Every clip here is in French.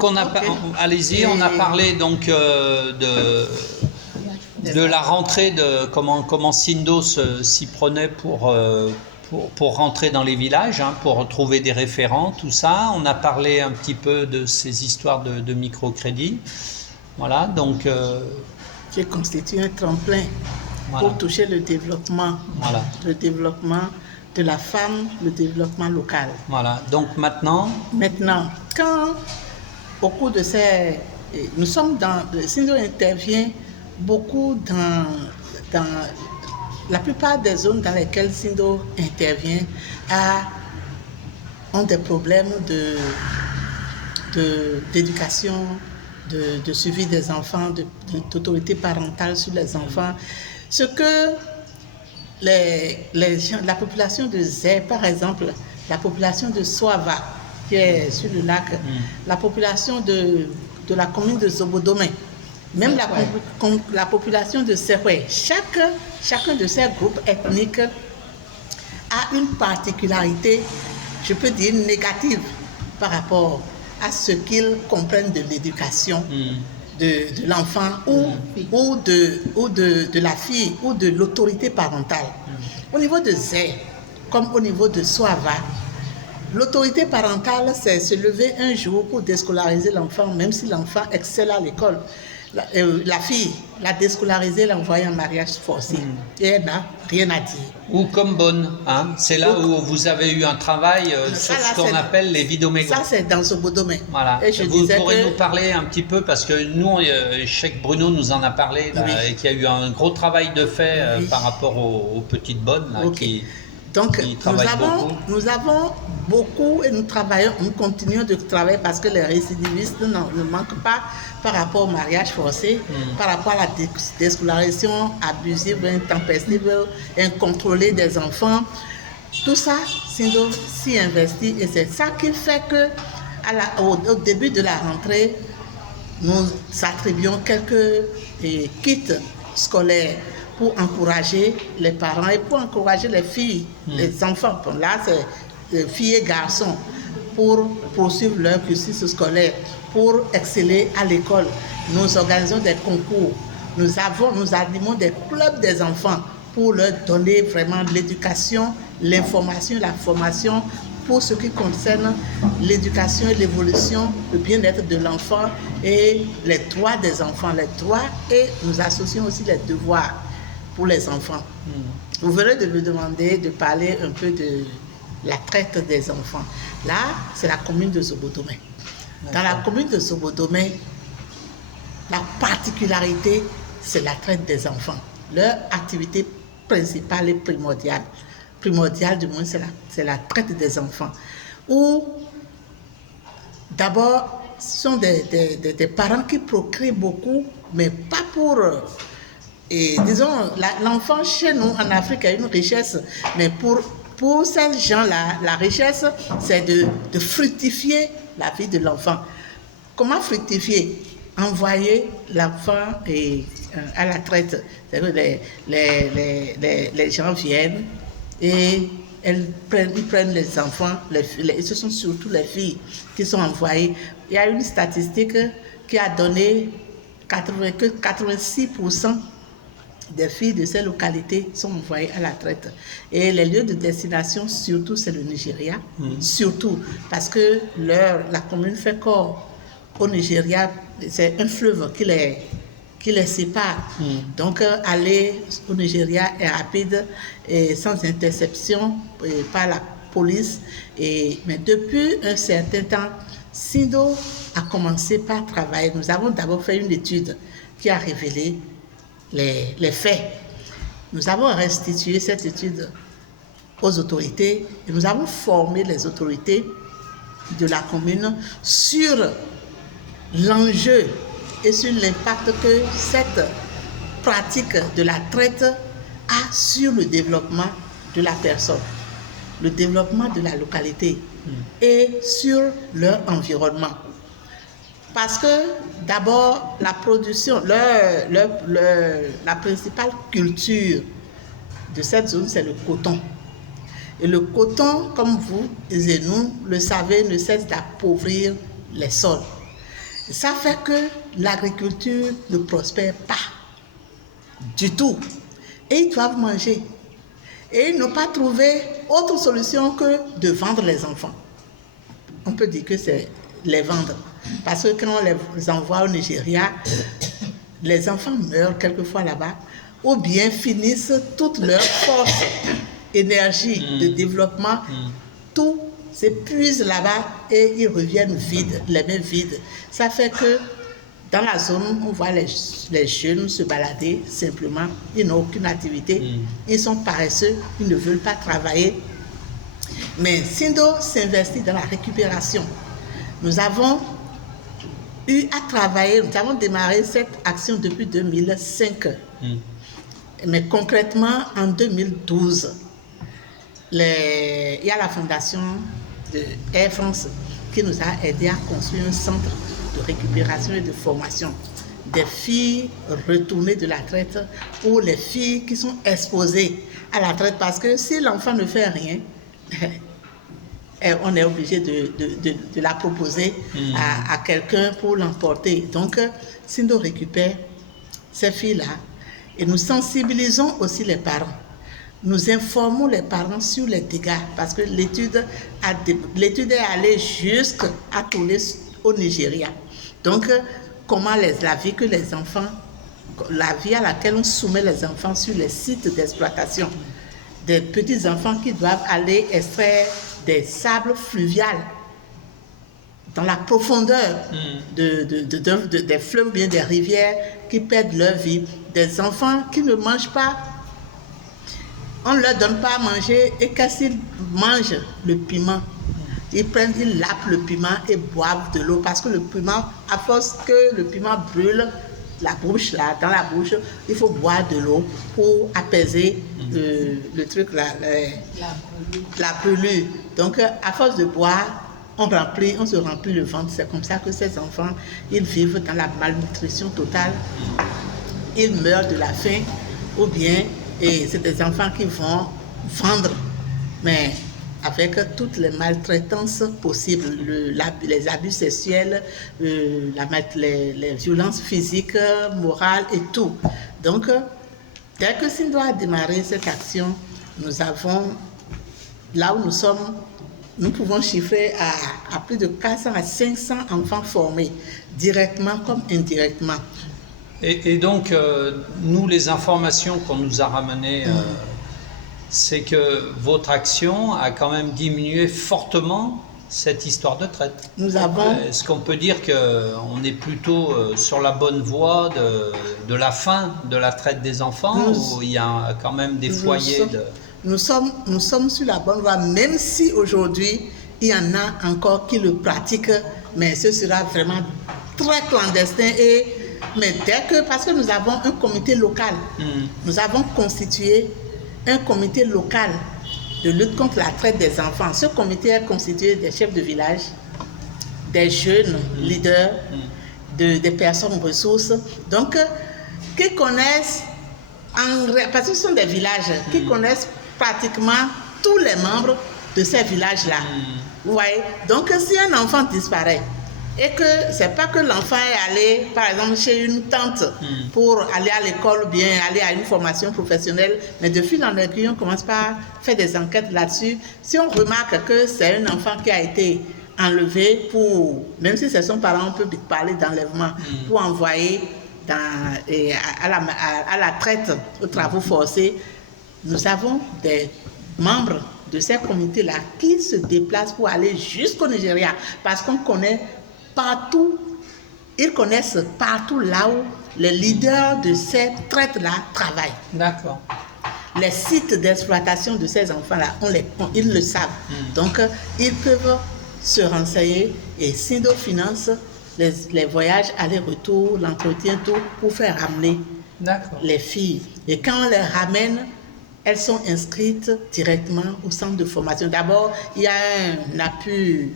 donc allez-y, on a parlé donc de la rentrée, de comment Sindo s'y prenait pour rentrer dans les villages, hein, pour trouver des référents, tout ça. On a parlé un petit peu de ces histoires de microcrédit. Voilà, donc... qui constitue un tremplin pour toucher le développement de la femme, le développement local. Voilà, donc maintenant, quand au cours de ces... Nous sommes Sindo intervient beaucoup dans la plupart des zones dans lesquelles Sindo intervient ont des problèmes d'éducation, de suivi des enfants, d'autorité parentale sur les enfants. Ce que la population de Zé, par exemple, la population de Soava, qui est sur le lac, la population de la commune de Zobodomé, même la population de Serwe, chacun de ces groupes ethniques a une particularité, je peux dire négative, par rapport à ce qu'ils comprennent de l'éducation de l'enfant ou de la fille ou de l'autorité parentale. Au niveau de Zé, comme au niveau de Soava, l'autorité parentale, c'est se lever un jour pour déscolariser l'enfant, même si l'enfant excelle à l'école. La fille, la déscolariser, l'envoyer en mariage forcé. Et elle n'a rien à dire. Ou comme bonne, hein? C'est là où vous avez eu un travail sur ce qu'on appelle les vidomégots. Ça, c'est dans ce beau domaine. Voilà. Et vous pourrez nous parler un petit peu, parce que nous, Cheikh Bruno nous en a parlé, là, et qu'il y a eu un gros travail de fait par rapport aux petites bonnes là, qui... Donc, nous avons beaucoup et nous continuons de travailler parce que les récidivistes ne manquent pas par rapport au mariage forcé, par rapport à la déscolarisation abusive, intempestive, incontrôlée des enfants. Tout ça, Sindo s'y investit et c'est ça qui fait que au début de la rentrée, nous attribuons quelques kits scolaires pour encourager les parents et pour encourager les filles, les enfants. Là, c'est filles et garçons pour poursuivre leur cursus scolaire, pour exceller à l'école. Nous organisons des concours. Nous animons des clubs des enfants pour leur donner vraiment l'éducation, l'information, la formation pour ce qui concerne l'éducation et l'évolution, le bien-être de l'enfant et les droits des enfants, les droits, et nous associons aussi les devoirs pour les enfants. Vous venez de me demander de parler un peu de la traite des enfants. Là, c'est la commune de Zobodomé. Dans la commune de Zobodomé, la particularité, c'est la traite des enfants. Leur activité principale et primordiale du moins, c'est la traite des enfants. Où, d'abord, ce sont des parents qui procréent beaucoup, mais pas pour... Et disons, l'enfant chez nous en Afrique a une richesse, mais pour ces gens-là, la richesse, c'est de fructifier la vie de l'enfant. Comment fructifier? Envoyer l'enfant à la traite. C'est-à-dire les gens viennent et ils prennent les enfants, ce sont surtout les filles qui sont envoyées. Il y a une statistique qui a donné que 86% des filles de ces localités sont envoyées à la traite. Et les lieux de destination, surtout, c'est le Nigeria. Surtout, parce que la commune fait corps au Nigeria, c'est un fleuve qui les sépare. Donc, aller au Nigeria est rapide et sans interception par la police. Mais depuis un certain temps, Sindo a commencé par travailler. Nous avons d'abord fait une étude qui a révélé les faits. Nous avons restitué cette étude aux autorités et nous avons formé les autorités de la commune sur l'enjeu et sur l'impact que cette pratique de la traite a sur le développement de la personne, le développement de la localité et sur leur environnement. Parce que d'abord, la production, la principale culture de cette zone, c'est le coton. Et le coton, comme vous et nous le savez, ne cesse d'appauvrir les sols. Ça fait que l'agriculture ne prospère pas du tout. Et ils doivent manger. Et ils n'ont pas trouvé autre solution que de vendre les enfants. On peut dire que c'est les vendre. Parce que quand on les envoie au Nigeria, les enfants meurent quelquefois là-bas, ou bien finissent toute leur force, énergie de développement, tout s'épuise là-bas et ils reviennent vides, les mains vides. Ça fait que dans la zone, on voit les jeunes se balader simplement, ils n'ont aucune activité, ils sont paresseux, ils ne veulent pas travailler. Mais Sindo s'investit dans la récupération. Nous avons eu à travailler, nous avons démarré cette action depuis 2005. Mais concrètement, en 2012, il y a la fondation de Air France qui nous a aidé à construire un centre de récupération et de formation des filles retournées de la traite ou les filles qui sont exposées à la traite, parce que si l'enfant ne fait rien, on est obligé de la proposer à quelqu'un pour l'emporter. Donc, Sindo récupère ces filles-là et nous sensibilisons aussi les parents. Nous informons les parents sur les dégâts, parce que l'étude est allée jusqu'à tourner au Nigeria. Donc, comment la vie que les enfants, la vie à laquelle on soumet les enfants sur les sites d'exploitation, des petits enfants qui doivent aller extraire des sables fluviales dans la profondeur des fleuves ou bien des rivières, qui perdent leur vie, des enfants qui ne mangent pas, on ne leur donne pas à manger, et qu'est-ce qu'ils mangent? Le piment. Ils lapent le piment et boivent de l'eau, parce que le piment, à force que le piment brûle la bouche, là, dans la bouche, il faut boire de l'eau pour apaiser le truc, là, la brûlure. Donc, à force de boire, on se remplit le ventre. C'est comme ça que ces enfants, ils vivent dans la malnutrition totale. Ils meurent de la faim, ou bien, et c'est des enfants qui vont vendre, mais avec toutes les maltraitances possibles, les abus sexuels, les violences physiques, morales et tout. Donc, dès que Sindo a démarré cette action, nous avons, là où nous sommes, nous pouvons chiffrer à plus de 400 à 500 enfants formés, directement comme indirectement. Et donc, nous, les informations qu'on nous a ramenées, c'est que votre action a quand même diminué fortement cette histoire de traite. Nous avons... Est-ce qu'on peut dire qu'on est plutôt sur la bonne voie de la fin de la traite des enfants, ou il y a quand même des foyers Nous sommes sur la bonne voie, même si aujourd'hui, il y en a encore qui le pratiquent, mais ce sera vraiment très clandestin. Mais parce que nous avons un comité local, nous avons constitué un comité local de lutte contre la traite des enfants. Ce comité est constitué des chefs de village, des jeunes leaders, des personnes ressources, donc qui connaissent, parce que ce sont des villages, qui connaissent pratiquement tous les membres de ces villages-là. Vous voyez? Donc, si un enfant disparaît, et que c'est pas que l'enfant est allé, par exemple, chez une tante pour aller à l'école ou bien aller à une formation professionnelle, mais de fil en aiguille, on commence par faire des enquêtes là-dessus. Si on remarque que c'est un enfant qui a été enlevé même si c'est son parent, on peut parler d'enlèvement, pour envoyer à la traite, aux travaux forcés, nous avons des membres de ces comités-là qui se déplacent pour aller jusqu'au Nigeria, parce qu'on connaît partout, ils connaissent partout là où les leaders de ces traites-là travaillent. D'accord. Les sites d'exploitation de ces enfants-là, ils le savent. Donc, ils peuvent se renseigner, et Sindo finance les voyages aller-retour, l'entretien, tout, pour faire ramener les filles. Et quand on les ramène, elles sont inscrites directement au centre de formation. D'abord, il y a un appui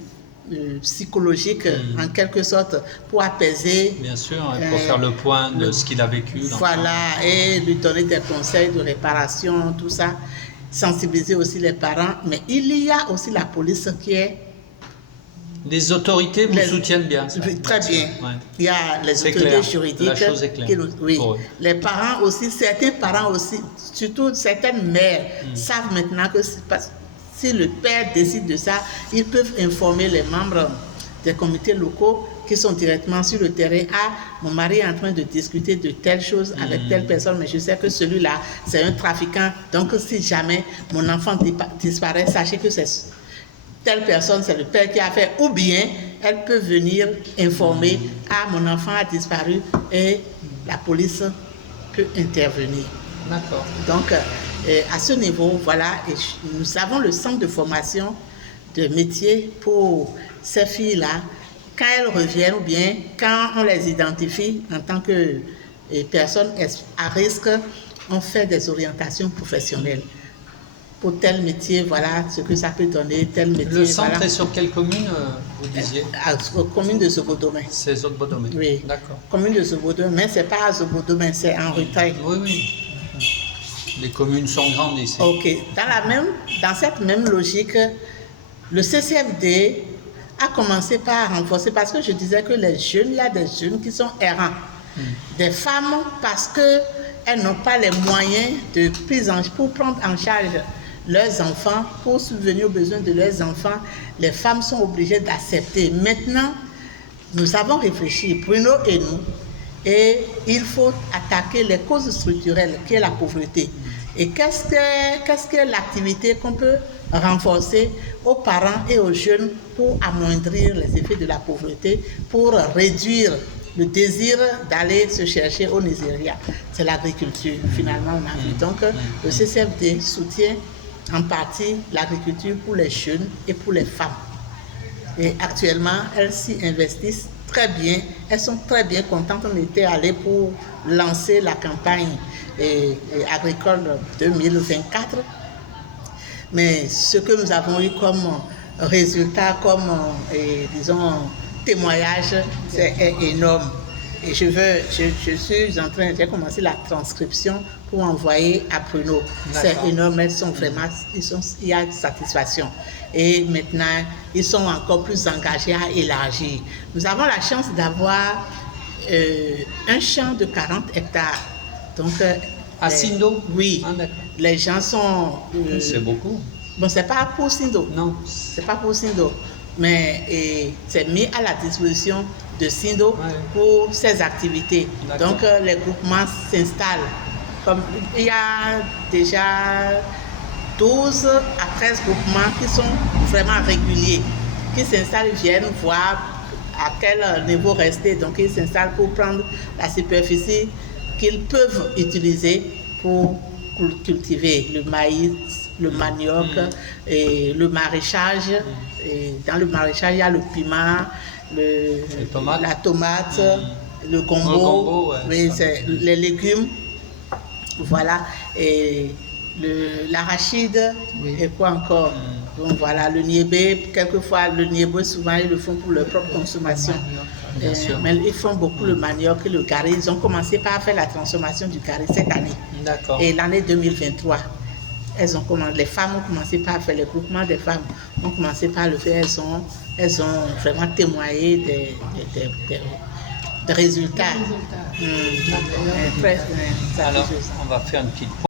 psychologique, en quelque sorte, pour apaiser. Bien sûr, pour faire le point de ce qu'il a vécu. Voilà, et lui donner des conseils de réparation, tout ça. Sensibiliser aussi les parents. Mais il y a aussi la police qui est Les autorités vous soutiennent bien. Ça. Très bien. Ouais. Il y a les autorités clair. juridiques. La chose est claire. Oui. Les parents aussi, certains parents aussi, surtout certaines mères, savent maintenant que si le père décide de ça, ils peuvent informer les membres des comités locaux qui sont directement sur le terrain. Ah, mon mari est en train de discuter de telle chose avec telle personne, mais je sais que celui-là, c'est un trafiquant. Donc, si jamais mon enfant disparaît, sachez que c'est telle personne, c'est le père qui a fait. Ou bien, elle peut venir informer, ah, mon enfant a disparu, et la police peut intervenir. D'accord. Donc, à ce niveau, voilà, et nous avons le centre de formation de métier pour ces filles-là. Quand elles reviennent ou bien quand on les identifie en tant que personnes à risque, on fait des orientations professionnelles. Pour tel métier, voilà ce que ça peut donner, tel métier. Le centre voilà. est sur quelle commune, vous disiez? Commune de Zobodomé. C'est Zobodomé. Oui. D'accord. Commune de Zobodomé, mais ce n'est pas à Zobodomé, c'est en Ruteuil. Oui, oui. Les communes sont grandes ici. Ok. Dans cette même logique, le CCFD a commencé par renforcer, parce que je disais que les jeunes, il y a des jeunes qui sont errants. Des femmes, parce qu'elles n'ont pas les moyens de prise pour prendre en charge leurs enfants, pour subvenir aux besoins de leurs enfants, les femmes sont obligées d'accepter. Maintenant, nous avons réfléchi, Bruno et nous, et il faut attaquer les causes structurelles, qui est la pauvreté. Et qu'est-ce que l'activité qu'on peut renforcer aux parents et aux jeunes pour amoindrir les effets de la pauvreté, pour réduire le désir d'aller se chercher au Nigeria? C'est l'agriculture, finalement, on a vu. Donc, le CCFD soutient en partie l'agriculture pour les jeunes et pour les femmes. Et actuellement, elles s'y investissent très bien. Elles sont très bien contentes. On était allé pour lancer la campagne agricole 2024. Mais ce que nous avons eu comme résultat, comme, disons, témoignage, c'est énorme. Et j'ai commencé la transcription pour envoyer à Bruno. C'est énorme, elles sont vraiment, il y a satisfaction. Et maintenant, ils sont encore plus engagés à élargir. Nous avons la chance d'avoir un champ de 40 hectares. Donc, à Sindo? Oui. Ah, d'accord. Les gens sont... c'est beaucoup. Bon, c'est pas pour Sindo. Non. C'est pas pour Sindo. Mais c'est mis à la disposition de Sindo pour ses activités. Donc, les groupements s'installent. Comme il y a déjà 12 à 13 groupements qui sont vraiment réguliers, qui s'installent, viennent voir à quel niveau rester. Donc, ils s'installent pour prendre la superficie qu'ils peuvent utiliser pour cultiver le maïs, le manioc et le maraîchage. Et dans le maraîchage, il y a le piment, la tomate, le gombo, oui, c'est les légumes, voilà, et l'arachide, et quoi encore. Donc voilà, le niébé, quelquefois le niébé, souvent ils le font pour leur propre consommation. Mais ils font beaucoup le manioc et le carré. Ils ont commencé par faire la transformation du carré cette année. D'accord. Et l'année 2023. Les femmes ont commencé par faire, les groupements des femmes ont commencé par le faire. Elles ont vraiment témoigné des résultats. Alors, on va faire une petite pause.